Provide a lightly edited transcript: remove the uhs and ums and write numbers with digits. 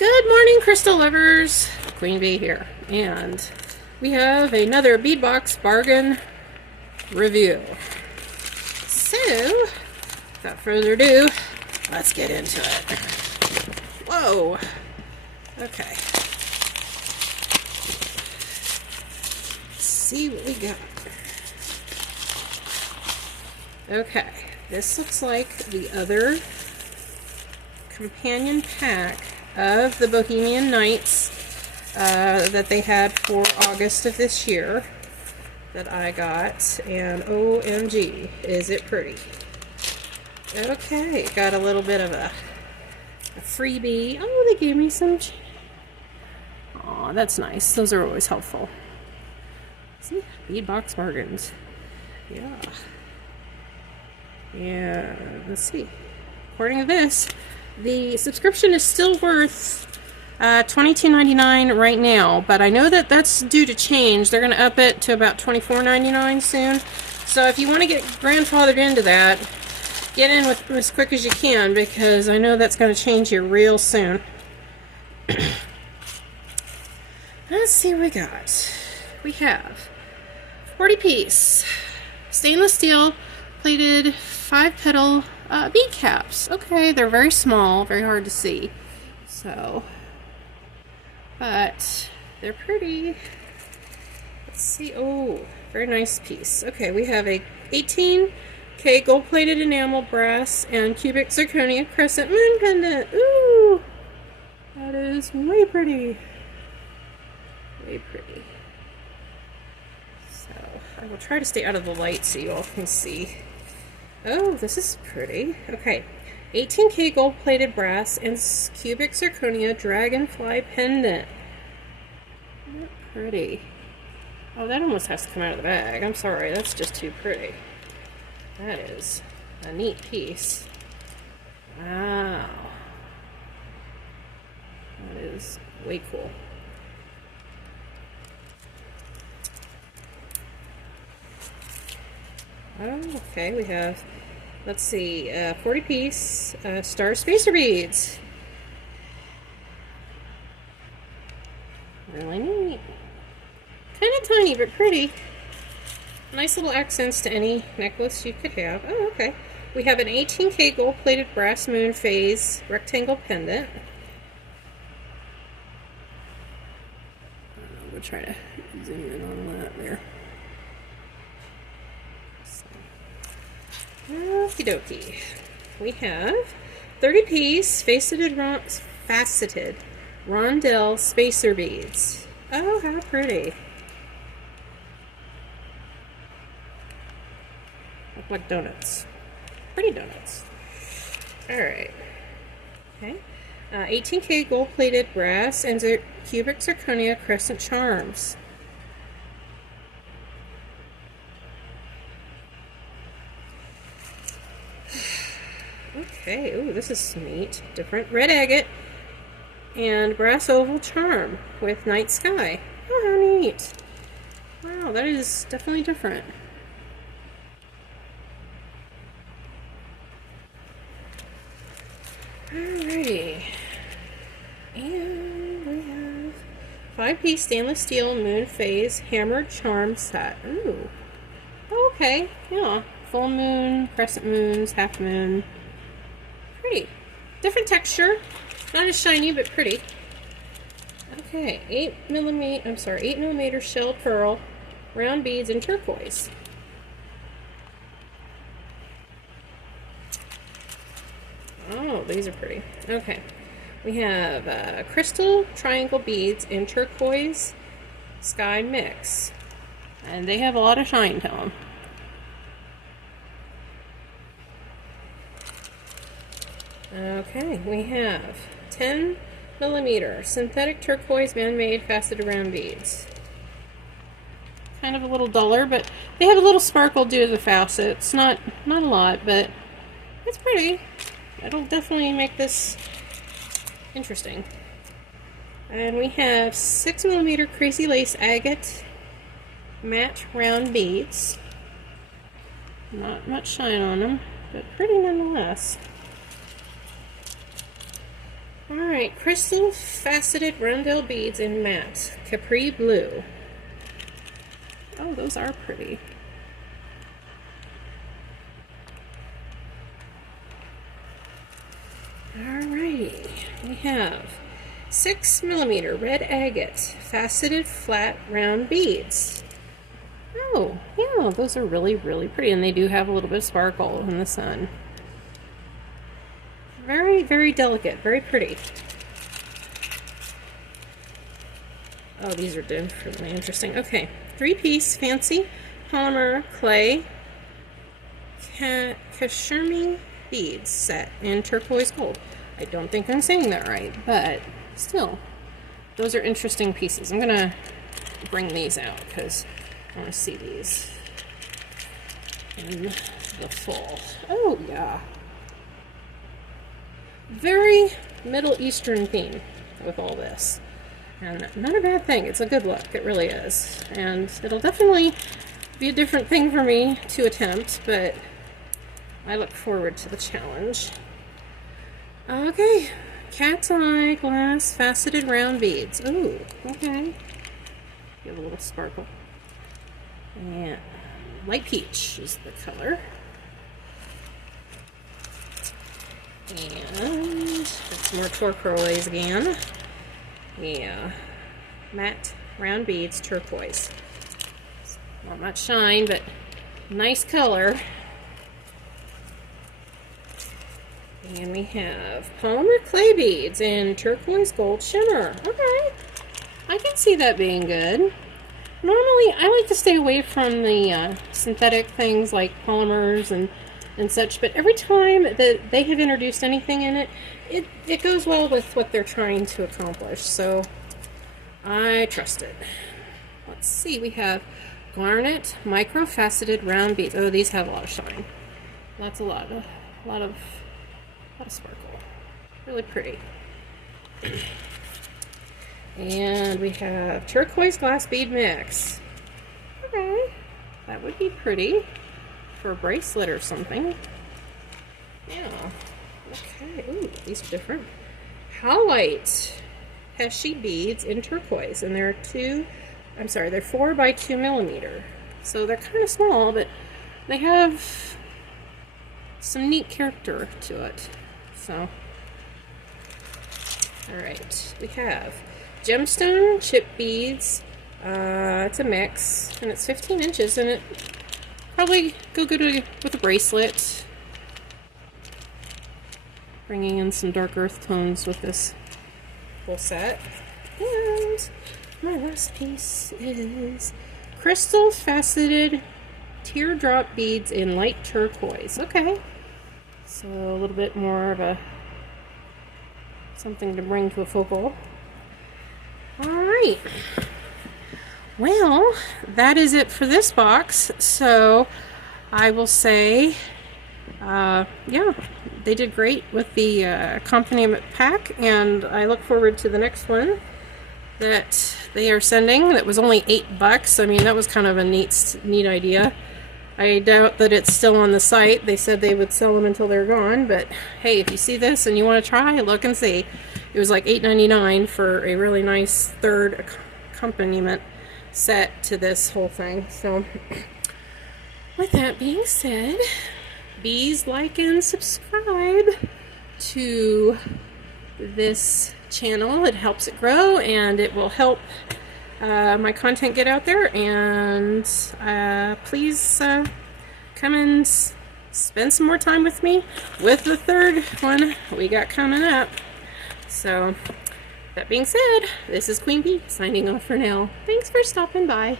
Good morning, crystal lovers. Queen Bee here, and we have another bead box bargain review. So, without further ado, let's get into it. Whoa. Okay. Let's see what we got. Okay, this looks like the other companion pack of the Bohemian Nights that they had for August of this year that I got, and OMG, is it pretty. Okay, got a little bit of a freebie. Oh, they gave me some. Aw, that's nice. Those are always helpful. See, bead box bargains. Yeah, let's see. According to this, the subscription is still worth $22.99 right now, but I know that that's due to change. They're going to up it to about $24.99 soon. So if you want to get grandfathered into that, get in with as quick as you can, because I know that's going to change here real soon. Let's see what we got. We have 40-piece stainless steel plated 5-petal bead caps. Okay, they're very small, very hard to see. So, but they're pretty. Let's see. Oh, very nice piece. Okay, we have a 18K gold-plated enamel brass and cubic zirconia crescent moon pendant. Ooh, that is way pretty. Way pretty. So, I will try to stay out of the light so you all can see. Oh, this is pretty. Okay, 18K gold-plated brass and cubic zirconia dragonfly pendant. Isn't that pretty? Oh, that almost has to come out of the bag. I'm sorry, that's just too pretty. That is a neat piece. Wow. That is way cool. Oh, okay, we have, let's see, 40-piece star spacer beads. Really neat. Kind of tiny, but pretty. Nice little accents to any necklace you could have. Oh, okay. We have an 18K gold-plated brass moon phase rectangle pendant. We'll try to zoom in on that there. Okie dokie. We have 30-piece faceted rondelle spacer beads. Oh, how pretty. Look like donuts. Pretty donuts. Alright. Okay. 18K gold-plated brass and cubic zirconia crescent charms. Okay, ooh, this is neat. Different red agate and brass oval charm with night sky. Oh, how neat. Wow, that is definitely different. Alrighty. And we have 5-piece stainless steel moon phase hammered charm set. Ooh. Oh, okay, yeah. Full moon, crescent moons, half moon. Pretty. Different texture. Not as shiny, but pretty. Okay, 8mm shell pearl, round beads in turquoise. Oh, these are pretty. Okay. We have crystal triangle beads in turquoise sky mix. And they have a lot of shine to them. Okay, we have 10mm synthetic turquoise man-made faceted round beads. Kind of a little duller, but they have a little sparkle due to the facets. Not a lot, but it's pretty. It'll definitely make this interesting. And we have 6mm crazy lace agate matte round beads. Not much shine on them, but pretty nonetheless. Alright, crystal faceted rondelle beads in matte. Capri blue. Oh, those are pretty. Alrighty, we have 6mm red agate faceted flat round beads. Oh, yeah, those are really, really pretty, and they do have a little bit of sparkle in the sun. Very, very delicate, very pretty. Oh, these are definitely interesting. Okay, 3-piece fancy polymer clay Kashmiri beads set in turquoise gold. I don't think I'm saying that right, but still, those are interesting pieces. I'm gonna bring these out because I want to see these in the full. Oh yeah, very Middle Eastern theme with all this, and not a bad thing. It's a good look, it really is, and it'll definitely be a different thing for me to attempt, but I look forward to the challenge. Okay, cat's eye glass faceted round beads. Ooh, okay. Give a little sparkle. And light peach is the color. And it's more turquoise again. Yeah, matte round beads, turquoise. Not much shine, but nice color. And we have polymer clay beads in turquoise gold shimmer. Okay, I can see that being good. Normally, I like to stay away from the synthetic things like polymers and such, but every time that they have introduced anything in it, it goes well with what they're trying to accomplish, so I trust it. Let's see, we have garnet micro-faceted round beads. Oh, these have a lot of shine. A lot of sparkle. Really pretty. And we have turquoise glass bead mix. Okay, that would be pretty for a bracelet or something. Yeah. Okay. Ooh, these are different. Howlite Pesci beads in turquoise, and they're 4 by 2mm. So they're kind of small, but they have some neat character to it. So, alright, we have gemstone chip beads. It's a mix, and it's 15 inches, and it probably go good with a bracelet. Bringing in some dark earth tones with this full set. And my last piece is crystal faceted teardrop beads in light turquoise. Okay. So a little bit more of something to bring to a focal. Alright. Well, that is it for this box. So I will say, yeah, they did great with the accompaniment pack, and I look forward to the next one that they are sending. That was only $8. I mean, that was kind of a neat idea. I doubt that it's still on the site. They said they would sell them until they're gone, but hey, if you see this and you want to try, look and see. It was like $8.99 for a really nice third accompaniment set to this whole thing. So, with that being said, please like and subscribe to this channel. It helps it grow, and it will help my content get out there, and please come and spend some more time with me with the third one we got coming up. So, that being said, this is Queen Bee signing off for now. Thanks for stopping by.